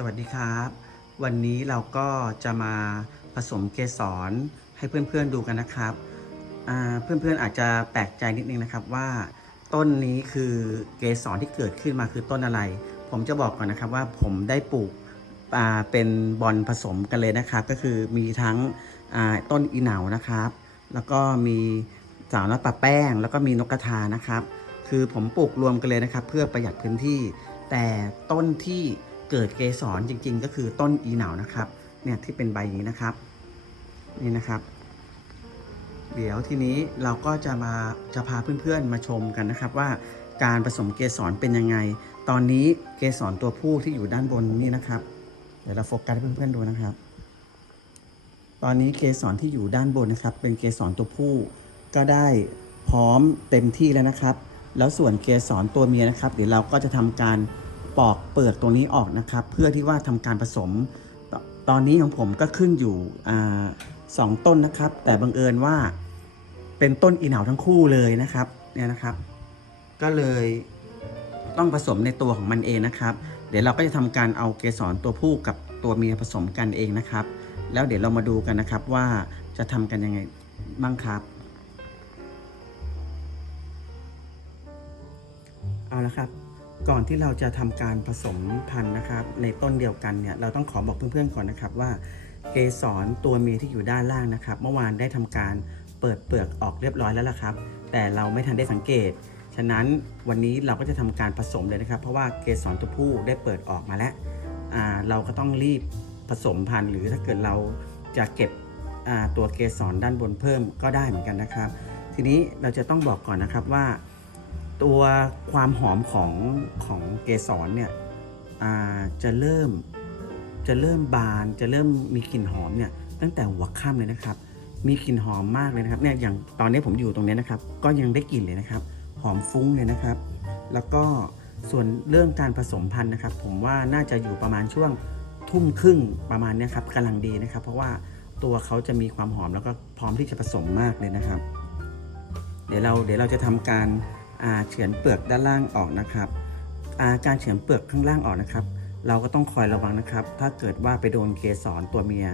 สวัสดีครับ วันนี้เราก็จะมาผสมเกสรให้เพื่อนๆดูกันนะครับอ่าเพื่อนๆอาจจะแปลกใจนิดนึงนะครับว่า ต้นนี้คือเกสรที่เกิดขึ้นมาคือต้นอะไร ผมจะบอกก่อนนะครับว่าผมได้ปลูกเป็นบอลผสมกันเลยนะครับ ก็คือมีทั้งต้นอีเหนานะครับ แล้วก็มีสาวนัดปลาแป้ง แล้วก็มีนกกระทานะครับ คือผมปลูกรวมกันเลยนะครับ เพื่อประหยัดพื้นที่ แต่ต้นที่ เกิดเกสรจริง ๆ ก็คือต้นอีเหนานะครับ เนี่ยที่เป็นใบนี้นะครับ นี่นะครับ เดี๋ยวทีนี้เราก็จะมาจะพาเพื่อนๆมาชมกันนะครับว่าการผสมเกสรเป็นยังไง ตอนนี้เกสรตัวผู้ที่อยู่ด้านบนนี่นะครับ เดี๋ยวเราโฟกัสให้เพื่อนๆดูนะครับ ตอนนี้เกสรที่อยู่ด้านบนนะครับ เป็นเกสรตัวผู้ก็ได้พร้อมเต็มที่แล้วนะครับ แล้วส่วนเกสรตัวเมียนะครับ เดี๋ยวเราก็จะทำการ ปอกเปลือกตรงนี้ออกนะครับ เพื่อที่ว่าทำการผสมตตอนนี้ของผมก็ขึ้นอยู่สองต้นนะครับ แต่บังเอิญว่าเป็นต้นอีเหนาทั้งคู่เลยนะครับเนี่ยนะครับ ก็เลยต้องผสมในตัวของมันเองนะครับ เดี๋ยวเราก็จะทำการเอาเกสรตัวผู้กับตัวเมียผสมกันเองนะครับ แล้วเดี๋ยวเรามาดูกันนะครับว่าจะทำกันยังไงบ้างครับเอาละครับ ก่อนที่เราจะทำการผสมพันธุ์นะครับ ในต้นเดียวกันเนี่ยเราต้องขอบอกเพื่อนๆก่อนนะครับว่าเกสรตัวเมียที่อยู่ด้านล่างนะครับ เมื่อวานได้ทำการเปิดเปลือกออกเรียบร้อยแล้วล่ะครับ แต่เราไม่ทันได้สังเกต ฉะนั้นวันนี้เราก็จะทำการผสมเลยนะครับ เพราะว่าเกสรตัวผู้ได้เปิดออกมาแล้วเราก็ต้องรีบผสมพันธุ์ หรือถ้าเกิดเราจะเก็บตัวเกสรด้านบนเพิ่มก็ได้เหมือนกันนะครับ ทีนี้เราจะต้องบอกก่อนนะครับว่า ตัวความหอมของของเกสรเนี่ยจะเริ่มจะเริ่มบานจะเริ่มมีกลิ่นหอมเนี่ยตั้งแต่หัวค่ำเลยนะครับ มีกลิ่นหอมมากเลยนะครับเนี่ยอย่างตอนนี้ผมอยู่ตรงนี้นะครับ ก็ยังได้กลิ่นเลยนะครับ หอมฟุ้งเลยนะครับ แล้วก็ส่วนเรื่องการผสมพันธุ์นะครับ ผมว่าน่าจะอยู่ประมาณช่วงทุ่มครึ่งประมาณเนี้ยครับกำลังดีนะครับ เพราะว่าตัวเขาจะมีความหอมแล้วก็พร้อมที่จะผสมมากเลยนะครับ เดี๋ยวเราเดี๋ยวเราจะทำการ เฉือนเปลือกด้านล่างออกนะครับอาการเฉือนเปลือกข้างล่างออกนะครับ เราก็ต้องคอยระวังนะครับ ถ้าเกิดว่าไปโดนเกสรตัวเมีย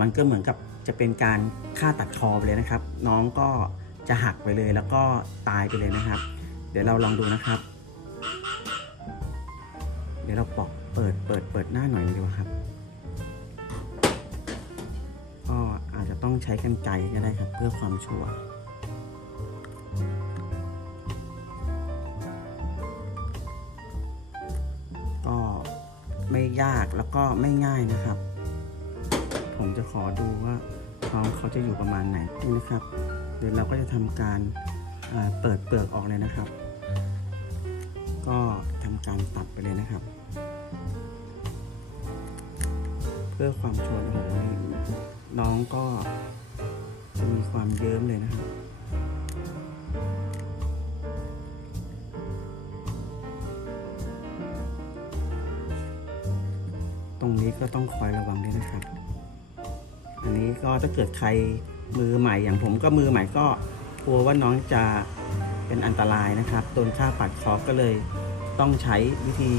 มันก็เหมือนกับจะเป็นการฆ่าตัดคอไปเลยนะครับ น้องก็จะหักไปเลยแล้วก็ตายไปเลยนะครับ เดี๋ยวเราลองดูนะครับ เดี๋ยวเราปอกเปิดเปิดเปิดหน้าหน่อยดีกว่าครับ ก็อาจจะต้องใช้กันไกก็ได้ครับเพื่อความชัวร์ ยากแล้วก็ไม่ง่ายนะครับ ผมจะขอดูว่าท้องเขาจะอยู่ประมาณไหนนี่นะครับ เดี๋ยวเราก็จะทำการอ่าเปิดเปลือกออกเลยนะครับ ก็ทำการตัดไปเลยนะครับ เพื่อความชัวร์โอ้โหน้องก็จะมีความเยิ้มเลยนะครับ ตรงนี้ก็ต้องคอยระวังด้วยนะครับ อันนี้ก็ถ้าเกิดใครมือใหม่อย่างผมก็มือใหม่ก็กลัวว่าน้องจะเป็นอันตรายนะครับโดนฆ่าปัดคอก็เลยต้องใช้วิธี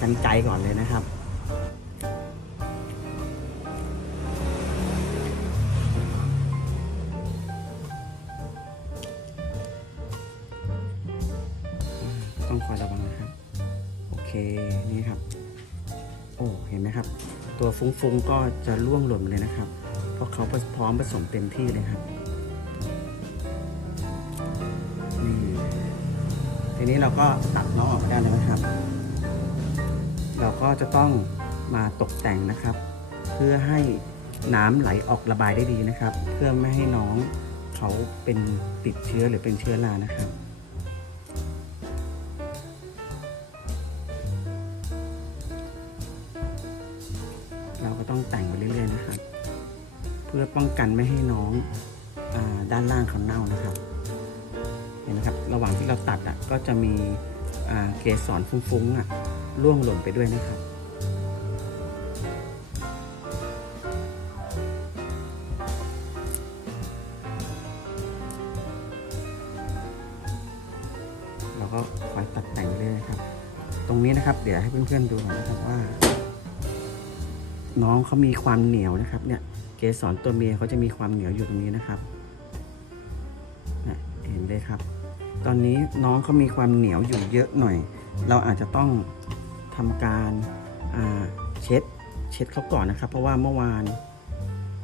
กันไกลก่อนเลยนะครับต้องคอยระวังนะครับ โอเค นี่ครับ โอ้เห็นไหมครับ ตัวฟุ้งๆก็จะร่วงหล่นเลยนะครับ เพราะเขาพร้อมผสมเต็มที่เลยครับนี่ทีนี้เราก็ตัดน้องออกได้แล้วนะครับ เราก็จะต้องมาตกแต่งนะครับ เพื่อให้น้ำไหลออกระบายได้ดีนะครับ เพื่อไม่ให้น้องเขาเป็นติดเชื้อหรือเป็นเชื้อรานะครับ พื่อป้องกันไม่ให้น้องอด้านล่างเขาเน่านะครับ เห็นไหมครับ ระหว่างที่เราตัดอะก็จะมีเกสรฟุ้งๆอะร่วงหล่นไปด้วยนะครับ เราก็คอยตัดแต่งเรื่อยนะครับ ตรงนี้นะครับ เดี๋ยวให้เพื่อนๆดูหน่อยนะครับว่า น้องเขามีความเหนียวนะครับเนี่ย เกสรตัวเมียเขาจะมีความเหนียวอยู่ตรงนี้นะครับนะเห็นเลยครับ ตอนนี้น้องเขามีความเหนียวอยู่เยอะหน่อย เราอาจจะต้องทำการาเช็ดเช็ดเขาก่อนนะครับ เพราะว่าเมื่อวาน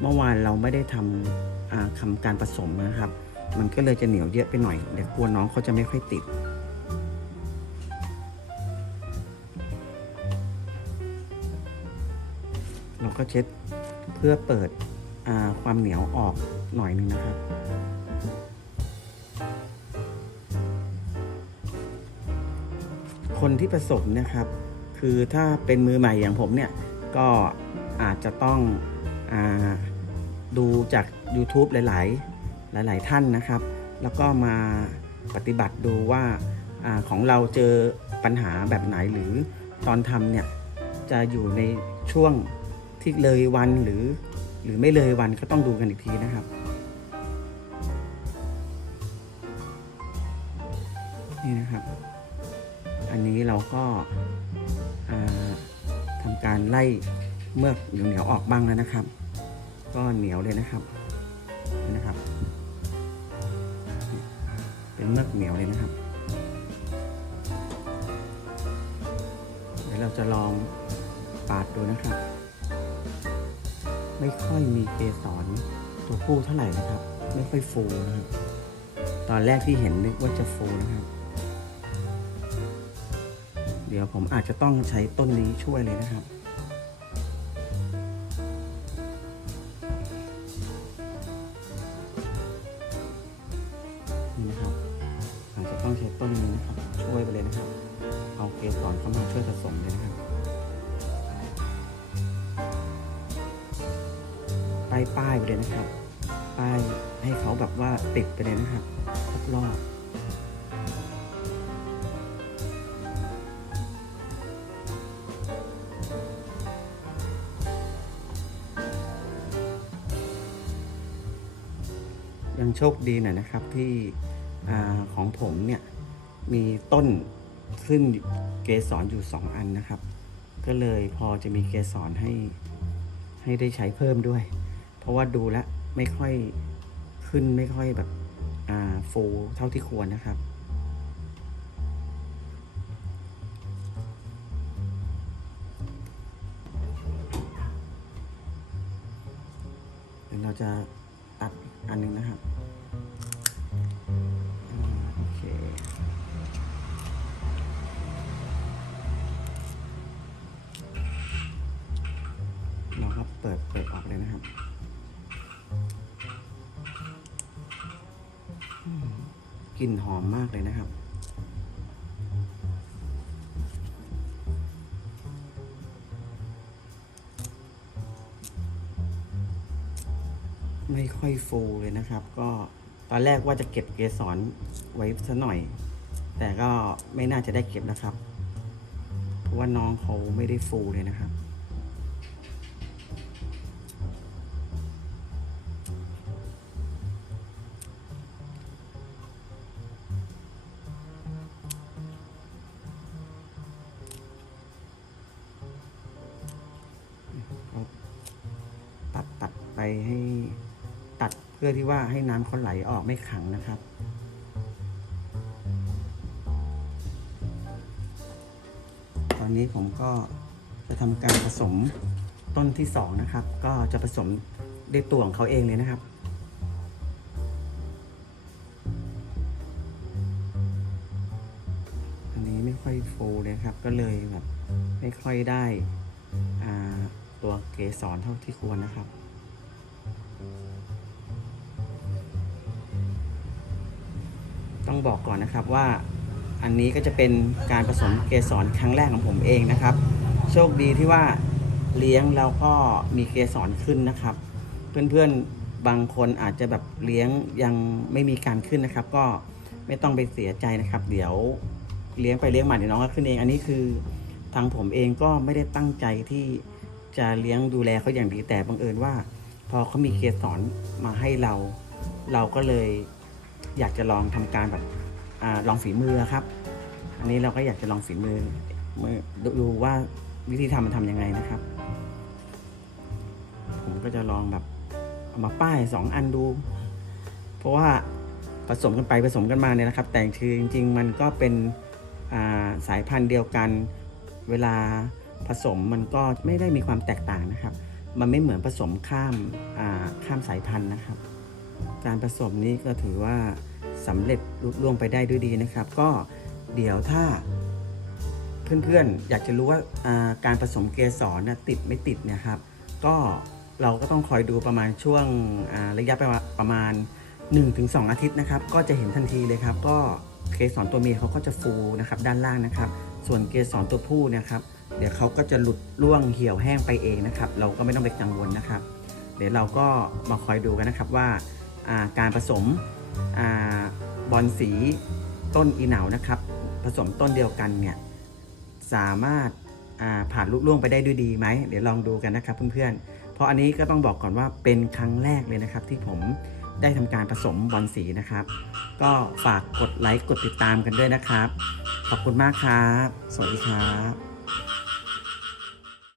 เมื่อวานเราไม่ได้ทำอ่าทำการผสมนะครับ มันก็เลยจะเหนียวเยอะไปหน่อยเดี๋ยวกลัวน้องเขาจะไม่ค่อยติดเราก็เช็ด พื่อเปิดความเหนียวออกหน่อยนึงนะครับ คนที่ผสมเนะครับ คือถ้าเป็นมือใหม่อย่างผมเนี่ย ก็อาจจะต้องอดูจาก YouTube หลาย ๆ หลาย ๆ ท่านนะครับ แล้วก็มาปฏิบัติดูว่าอาของเราเจอปัญหาแบบไหนหรือตอนทำเนี่ย จะอยู่ในช่วง ที่เลยวันหรือ หรือไม่เลยวันก็ต้องดูกันอีกทีนะครับนี่นะครับ อันนี้เราก็าทำการไล่เมือกเหนียวๆออกบ้างแล้วนะครับ ก็เหนียวเลยนะครับนี่นะครับ เป็นเมือกเหนียวเลยนะครับเดี๋ยวเราจะลองปาดดูนะครับ ไม่ค่อยมีเกสรตัวผู้เท่าไหร่นะครับ ไม่ค่อยฟูนะครับตอนแรกที่เห็นนึกว่าจะฟูนะครับ เดี๋ยวผมอาจจะต้องใช้ต้นนี้ช่วยเลยนะครับ ป้ายป้ายไปเลยนะครับ ป้ายให้เขาแบบว่าติดไปเลยนะครับครบรอบยังโชคดีหน่อยนะครับที่อของผมเนี่ยมีต้นขึ้นเกสรอยู่สองอันนะครับ ก็เลยพอจะมีเกสรให้ให้ได้ใช้เพิ่มด้วย เพราะว่าดูแลวไม่ค่อยขึ้นไม่ค่อยแบบอ่าฟูเท่าที่ควรนะครับ เดี๋ยวเราจะตัดอันหนึงนะครับโอเคเราก็เปิดเปิดออกเลยนะครับ ลิ่นหอมมากเลยนะครับ ไม่ค่อยฟูเลยนะครับ ก็ตอนแรกว่าจะเก็บเกสรไว้สักหน่อย แต่ก็ไม่น่าจะได้เก็บนะครับ เพราะว่าน้องเขาไม่ได้ฟูเลยนะครับ ให้ตัดเพื่อที่ว่าให้น้ำเขาไหลออกไม่ขังนะครับ ตอนนี้ผมก็จะทำการผสมต้นที่สองนะครับ ก็จะผสมได้ตัวของเขาเองเลยนะครับอันนี้ไม่ค่อยฟูเลยครับ ก็เลยแบบไม่ค่อยได้ตัวเกสรเท่าที่ควรนะครับ ต้องบอกก่อนนะครับว่าอันนี้ก็จะเป็นการผสมเกสรครั้งแรกของผมเองนะครับ โชคดีที่ว่าเลี้ยงแล้วก็มีเกสรขึ้นนะครับ เพื่อนๆบางคนอาจจะแบบเลี้ยงยังไม่มีการขึ้นนะครับ ก็ไม่ต้องไปเสียใจนะครับ เดี๋ยวเลี้ยงไปเลี้ยงมาเดี๋ยวน้องก็ขึ้นเอง อันนี้คือทางผมเองก็ไม่ได้ตั้งใจที่จะเลี้ยงดูแลเขาอย่างดีแต่บังเอิญว่า อเขามีเกสรมาให้เรา เราก็เลยอยากจะลองทำการแบบอลองฝีมือครับ อันนี้เราก็อยากจะลองฝีมือมือดูดูว่าวิธีทำมันทำยังไงนะครับ ผมก็จะลองแบบเอามาป้ายสองอันดู เพราะว่าผสมกันไปผสมกันมาเนี่ยนะครับ แต่คือจริง ๆ มันก็เป็นาสายพันธุ์เดียวกัน เวลาผสมมันก็ไม่ได้มีความแตกต่างนะครับ มันไม่เหมือนผสมข้ามข้ามสายพันธุ์นะครับ การผสมนี้ก็ถือว่าสำเร็จลุล่วงไปได้ด้วยดีนะครับ ก็เดี๋ยวถ้าเพื่อนๆ อยากจะรู้ว่าการผสมเกสรนะติดไม่ติดนะครับ ก็เราก็ต้องคอยดูประมาณช่วงระยะประมาณ 1-2 อาทิตย์นะครับ ก็จะเห็นทันทีเลยครับ ก็เกสรตัวเมียเขาก็จะฟูนะครับด้านล่างนะครับ ส่วนเกสรตัวผู้นะครับ เดี๋ยวเขาก็จะหลุดร่วงเหี่ยวแห้งไปเองนะครับ เราก็ไม่ต้องไปกังวลนะครับ เดี๋ยวเราก็มาคอยดูกันนะครับว่าการผสมอบอลสีต้นอีเหนานะครับ ผสมต้นเดียวกันเนี่ยสามารถาผ่านลุล่วงไปได้ด้วยดีไหมเดี๋ยวลองดูกันนะครับเพื่อนๆ เพราะอันนี้ก็ต้องบอกก่อนว่าเป็นครั้งแรกเลยนะครับ ที่ผมได้ทำการผสมบอลสีนะครับ ก็ฝากกดไลค์กดติดตามกันด้วยนะครับ ขอบคุณมากครับ สวัสดีครับ